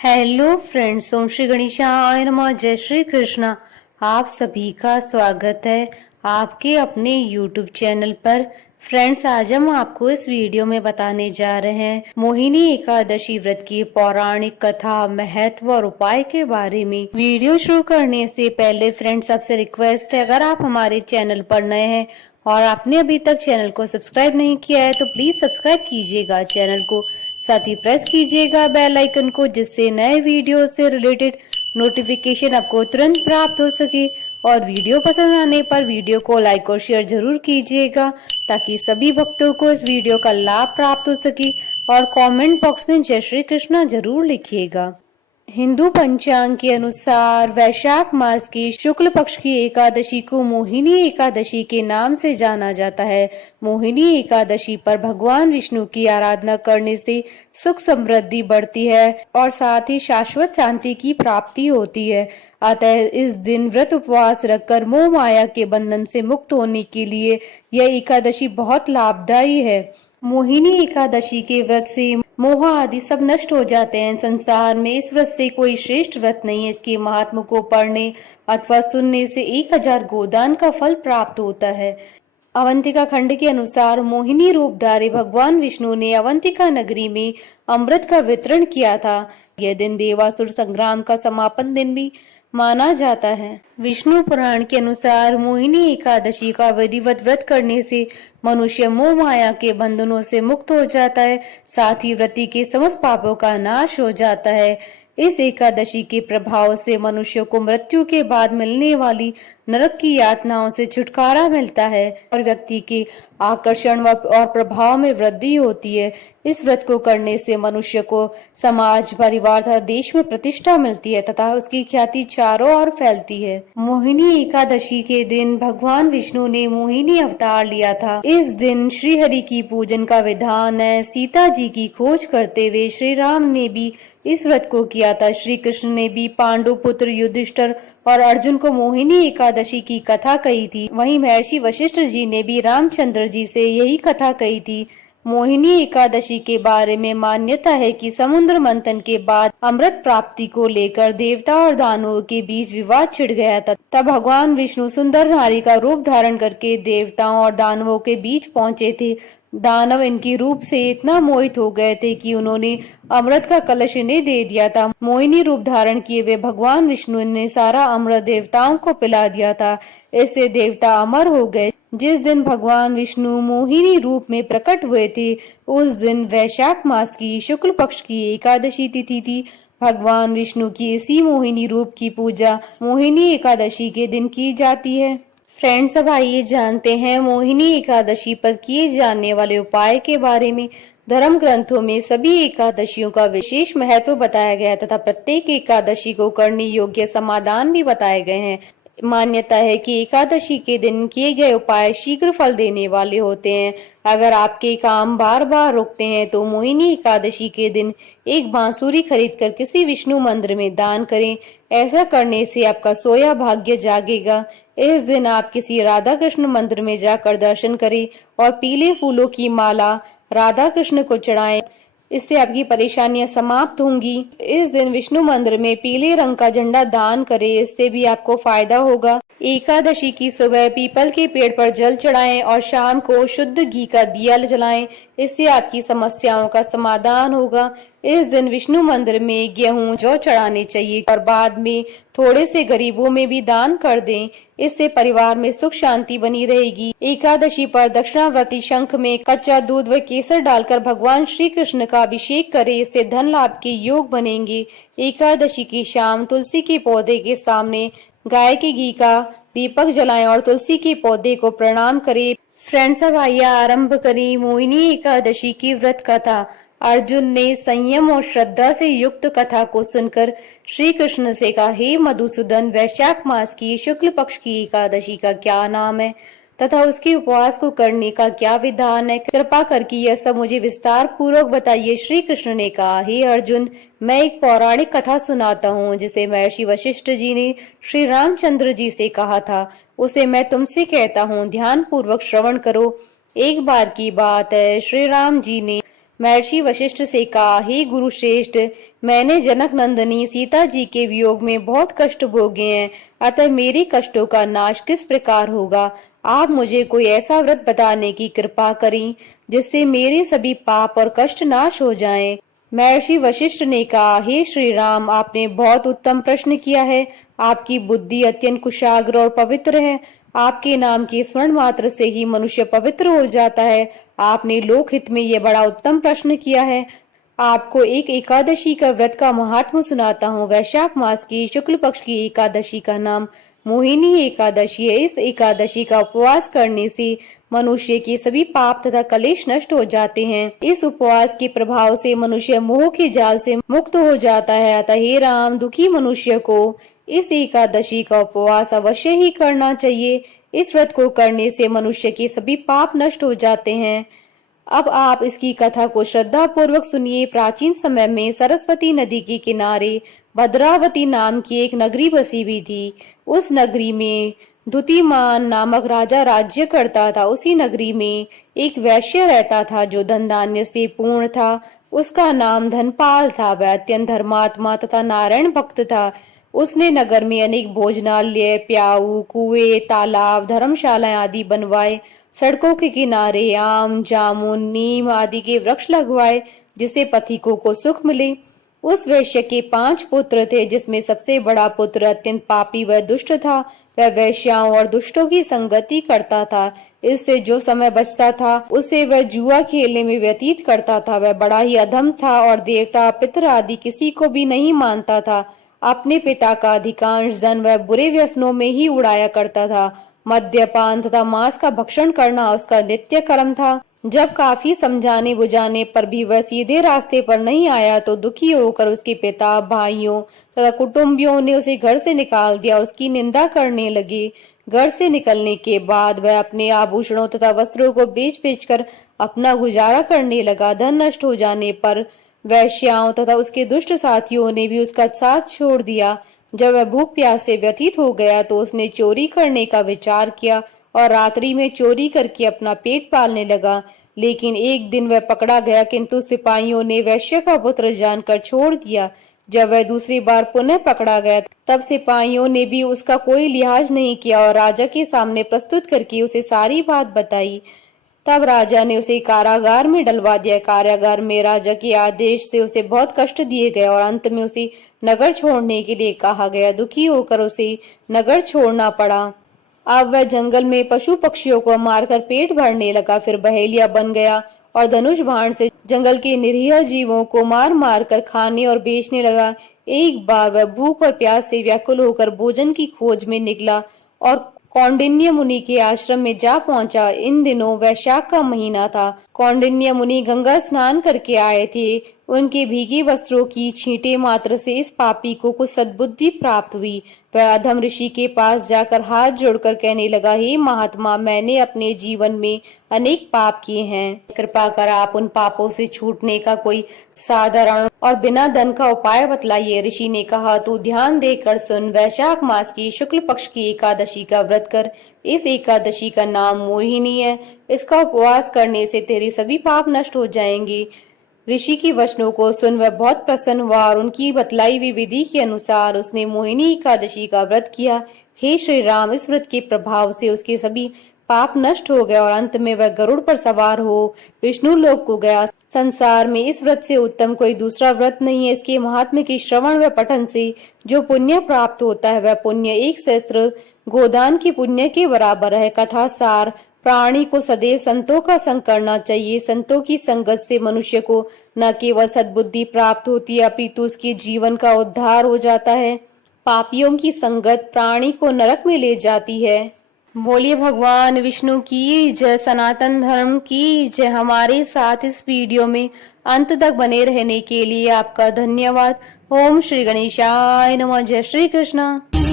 Hello friends, ओम श्री गणेशाय नमः। जय श्री कृष्णा। आप सभी का स्वागत है आपके अपने यूट्यूब चैनल पर। फ्रेंड्स, आज हम आपको इस वीडियो में बताने जा रहे हैं मोहिनी एकादशी व्रत की पौराणिक कथा, महत्व और उपाय के बारे में। वीडियो शुरू करने से पहले फ्रेंड्स, आपसे रिक्वेस्ट है, अगर आप हमारे चैनल पर नए हैं और आपने अभी तक चैनल को सब्सक्राइब नहीं किया है तो प्लीज सब्सक्राइब कीजिएगा चैनल को, साथ ही प्रेस कीजिएगा बेल आइकन को, जिससे नए वीडियो से रिलेटेड नोटिफिकेशन आपको तुरंत प्राप्त हो सके। और वीडियो पसंद आने पर वीडियो को लाइक और शेयर जरूर कीजिएगा ताकि सभी भक्तों को इस वीडियो का लाभ प्राप्त हो सके। और कमेंट बॉक्स में जय श्री कृष्णा जरूर लिखिएगा। हिंदू पंचांग के अनुसार वैशाख मास की शुक्ल पक्ष की एकादशी को मोहिनी एकादशी के नाम से जाना जाता है। मोहिनी एकादशी पर भगवान विष्णु की आराधना करने से सुख समृद्धि बढ़ती है और साथ ही शाश्वत शांति की प्राप्ति होती है। अतः इस दिन व्रत उपवास रखकर मोह माया के बंधन से मुक्त होने के लिए यह एकादशी बहुत लाभदायी है। मोहिनी एकादशी के व्रत से मोह आदि सब नष्ट हो जाते हैं। संसार में इस व्रत से कोई श्रेष्ठ व्रत नहीं है। इसके महात्म को पढ़ने अथवा सुनने से 1000 गोदान का फल प्राप्त होता है। अवंतिका खंड के अनुसार मोहिनी रूपधारी भगवान विष्णु ने अवंतिका नगरी में अमृत का वितरण किया था। यह दिन देवासुर संग्राम का समापन दिन भी माना जाता है। विष्णु पुराण के अनुसार मोहिनी एकादशी का विधिवत व्रत करने से मनुष्य मोह माया के बंधनों से मुक्त हो जाता है, साथ ही व्रती के समस्त पापों का नाश हो जाता है। इस एकादशी के प्रभाव से मनुष्य को मृत्यु के बाद मिलने वाली नरक की यातनाओं से छुटकारा मिलता है और व्यक्ति के आकर्षण और प्रभाव में वृद्धि होती है। इस व्रत को करने से मनुष्य को समाज, परिवार तथा देश में प्रतिष्ठा मिलती है तथा उसकी ख्याति चारों ओर फैलती है। मोहिनी एकादशी के दिन भगवान विष्णु ने मोहिनी अवतार लिया था। इस दिन श्री हरि की पूजन का विधान है। सीता जी की खोज करते हुए श्री राम ने भी इस व्रत को किया था। श्री कृष्ण ने भी पांडु पुत्र युधिष्ठिर और अर्जुन को मोहिनी एकादशी की कथा कही थी। वहीं महर्षि वशिष्ठ जी ने भी रामचंद्र जी से यही कथा कही थी। मोहिनी एकादशी के बारे में मान्यता है कि समुद्र मंथन के बाद अमृत प्राप्ति को लेकर देवता और दानवों के बीच विवाद छिड़ गया था। तब भगवान विष्णु सुंदर नारी का रूप धारण करके देवताओं और दानवों के बीच पहुंचे थे। दानव इनके रूप से इतना मोहित हो गए थे कि उन्होंने अमृत का कलश इन्हें दे दिया था। मोहिनी रूप धारण किए हुए भगवान विष्णु ने सारा अमृत देवताओं को पिला दिया था। इससे देवता अमर हो गए। जिस दिन भगवान विष्णु मोहिनी रूप में प्रकट हुए थे उस दिन वैशाख मास की शुक्ल पक्ष की एकादशी तिथि थी। भगवान विष्णु की इसी मोहिनी रूप की पूजा मोहिनी एकादशी के दिन की जाती है। फ्रेंड्स, अब आइए जानते हैं मोहिनी एकादशी पर किए जाने वाले उपाय के बारे में। धर्म ग्रंथों में सभी एकादशियों का विशेष महत्व बताया गया है तथा प्रत्येक एकादशी को करने योग्य समाधान भी बताए गए हैं। मान्यता है कि एकादशी के दिन किए गए उपाय शीघ्र फल देने वाले होते हैं। अगर आपके काम बार बार रुकते हैं तो मोहिनी एकादशी के दिन एक बांसुरी खरीदकर किसी विष्णु मंदिर में दान करें। ऐसा करने से आपका सोया भाग्य जागेगा। इस दिन आप किसी राधा कृष्ण मंदिर में जाकर दर्शन करें और पीले फूलों की माला राधा कृष्ण को चढ़ाएं। इससे आपकी परेशानियां समाप्त होंगी। इस दिन विष्णु मंदिर में पीले रंग का झंडा दान करें, इससे भी आपको फायदा होगा। एकादशी की सुबह पीपल के पेड़ पर जल चढ़ाएं और शाम को शुद्ध घी का दिया जलाएं। इससे आपकी समस्याओं का समाधान होगा। इस दिन विष्णु मंदिर में गेहूं, जौ चढ़ाने चाहिए और बाद में थोड़े से गरीबों में भी दान कर दें। इससे परिवार में सुख शांति बनी रहेगी। एकादशी पर दक्षिणावर्ती शंख में कच्चा दूध व केसर डालकर भगवान श्री कृष्ण का अभिषेक करें, इससे धन लाभ के योग बनेंगे। एकादशी की शाम तुलसी के पौधे के सामने गाय के घी का दीपक जलाएं और तुलसी के पौधे को प्रणाम करें। फ्रेंड्स, अब आइए आरंभ करें मोहिनी एकादशी की व्रत कथा। अर्जुन ने संयम और श्रद्धा से युक्त कथा को सुनकर श्री कृष्ण से कहा, हे मधुसूदन, वैशाख मास की शुक्ल पक्ष की एकादशी का क्या नाम है तथा उसके उपवास को करने का क्या विधान है? कृपा करके यह सब मुझे विस्तार पूर्वक बताइए। श्री कृष्ण ने कहा, हे अर्जुन, मैं एक पौराणिक कथा सुनाता हूँ जिसे महर्षि वशिष्ठ जी ने श्री रामचंद्र जी से कहा था। उसे मैं तुमसे कहता हूँ, ध्यान पूर्वक श्रवण करो। एक बार की बात है, श्री राम जी ने महर्षि वशिष्ठ से कहा, हे गुरु श्रेष्ठ, मैंने जनक नंदनी सीता जी के वियोग में बहुत कष्ट भोगे हैं, अतः मेरे कष्टों का नाश किस प्रकार होगा? आप मुझे कोई ऐसा व्रत बताने की कृपा करें जिससे मेरे सभी पाप और कष्ट नाश हो जाएं। महर्षि वशिष्ठ ने कहा, हे श्री राम, आपने बहुत उत्तम प्रश्न किया है। आपकी बुद्धि अत्यंत कुशाग्र और पवित्र है। आपके नाम के स्मरण मात्र से ही मनुष्य पवित्र हो जाता है। आपने लोकहित में यह बड़ा उत्तम प्रश्न किया है। आपको एक एकादशी का व्रत का महात्म सुनाता हूँ। वैशाख मास की शुक्ल पक्ष की एकादशी का नाम मोहिनी एकादशी है। इस एकादशी का उपवास करने से मनुष्य के सभी पाप तथा कलेश नष्ट हो जाते हैं। इस उपवास के प्रभाव से मनुष्य मोह के जाल से मुक्त हो जाता है। अतः हे राम, दुखी मनुष्य को इस एकादशी का उपवास अवश्य ही करना चाहिए। इस व्रत को करने से मनुष्य के सभी पाप नष्ट हो जाते हैं। अब आप इसकी कथा को श्रद्धा पूर्वक सुनिए। प्राचीन समय में सरस्वती नदी के किनारे भद्रावती नाम की एक नगरी बसी हुई थी। उस नगरी में द्युतिमान नामक राजा राज्य करता था। उसी नगरी में एक वैश्य रहता था जो धन धान्य से पूर्ण था। उसका नाम धनपाल था। वह अत्यंत धर्मात्मा तथा नारायण भक्त था। उसने नगर में अनेक भोजनालय, प्याऊ, कुएं, तालाब, धर्मशालाएं आदि बनवाए। सड़कों के किनारे आम, जामुन, नीम आदि के वृक्ष लगवाए जिससे पथिकों को सुख मिले। उस वैश्य के 5 पुत्र थे, जिसमें सबसे बड़ा पुत्र अत्यंत पापी व दुष्ट था। वह वैश्याओं और दुष्टों की संगति करता था। इससे जो समय बचता था उसे वह जुआ खेलने में व्यतीत करता था। वह बड़ा ही अधम था और देवता, पितर आदि किसी को भी नहीं मानता था। अपने पिता का अधिकांश धन वह बुरे व्यसनों में ही उड़ाया करता था। मद्यपान तथा मांस का भक्षण करना उसका नित्य कर्म था। जब काफी समझाने बुझाने पर भी वह सीधे रास्ते पर नहीं आया तो दुखी होकर उसके पिता, भाइयों तथा कुटुंबियों ने उसे घर से निकाल दिया। उसकी निंदा करने लगे। घर से निकलने के बाद वह अपने आभूषणों तथा वस्त्रों को बेच बेच कर अपना गुजारा करने लगा। धन नष्ट हो जाने पर वैश्याओं तथा उसके दुष्ट साथियों ने भी उसका साथ छोड़ दिया। जब वह भूख प्यास से व्यतीत हो गया तो उसने चोरी करने का विचार किया और रात्रि में चोरी करके अपना पेट पालने लगा। लेकिन एक दिन वह पकड़ा गया, किंतु सिपाहियों ने वैश्य का पुत्र जानकर छोड़ दिया। जब वह दूसरी बार पुनः पकड़ा गया तब सिपाहियों ने भी उसका कोई लिहाज नहीं किया और राजा के सामने प्रस्तुत करके उसे सारी बात बताई। तब राजा ने उसे कारागार में डलवा दिया। कारागार में राजा के आदेश से उसे बहुत कष्ट दिए गए और अंत में उसे नगर छोड़ने के लिए कहा गया। दुखी होकर उसे नगर छोड़ना पड़ा। अब वह जंगल में पशु पक्षियों को मारकर पेट भरने लगा। फिर बहेलिया बन गया और धनुष बाण से जंगल के निरीह जीवों को मार मार कर खाने और बेचने लगा। एक बार वह भूख और प्यास से व्याकुल होकर भोजन की खोज में निकला और कौंडिन्य मुनि के आश्रम में जा पहुंचा। इन दिनों वैशाख का महीना था। कौंडिन्य मुनि गंगा स्नान करके आए थे। उनके भीगे वस्त्रों की छींटे मात्र से इस पापी को कुछ सद्बुद्धि प्राप्त हुई। वह अधम ऋषि के पास जाकर हाथ जोड़कर कहने लगा, हे महात्मा, मैंने अपने जीवन में अनेक पाप किए हैं। कृपा कर आप उन पापों से छूटने का कोई साधारण और बिना धन का उपाय बतलाइए। ऋषि ने कहा, तू ध्यान देकर सुन। वैशाख मास की शुक्ल पक्ष की एकादशी का व्रत कर। इस एकादशी का नाम मोहिनी है। इसका उपवास करने से तेरे सभी पाप नष्ट हो जाएंगे। ऋषि की वचनों को सुन वह बहुत प्रसन्न हुआ और उनकी बतलाई हुई विधि के अनुसार उसने मोहिनी एकादशी का व्रत किया। हे श्री राम, इस व्रत के प्रभाव से उसके सभी पाप नष्ट हो गए और अंत में वह गरुड़ पर सवार हो विष्णु लोक को गया। संसार में इस व्रत से उत्तम कोई दूसरा व्रत नहीं है। इसके महात्म्य के श्रवण व पठन से जो पुण्य प्राप्त होता है वह पुण्य 1 सहस्त्र गोदान के पुण्य के बराबर है। कथा सार, प्राणी को सदैव संतों का संग करना चाहिए। संतों की संगत से मनुष्य को न केवल सद्बुद्धि प्राप्त होती है अपितु उसके जीवन का उद्धार हो जाता है। पापियों की संगत प्राणी को नरक में ले जाती है। बोलिए भगवान विष्णु की जय, सनातन धर्म की जय। हमारे साथ इस वीडियो में अंत तक बने रहने के लिए आपका धन्यवाद। ओम श्री गणेशाय नमः। जय श्री कृष्ण।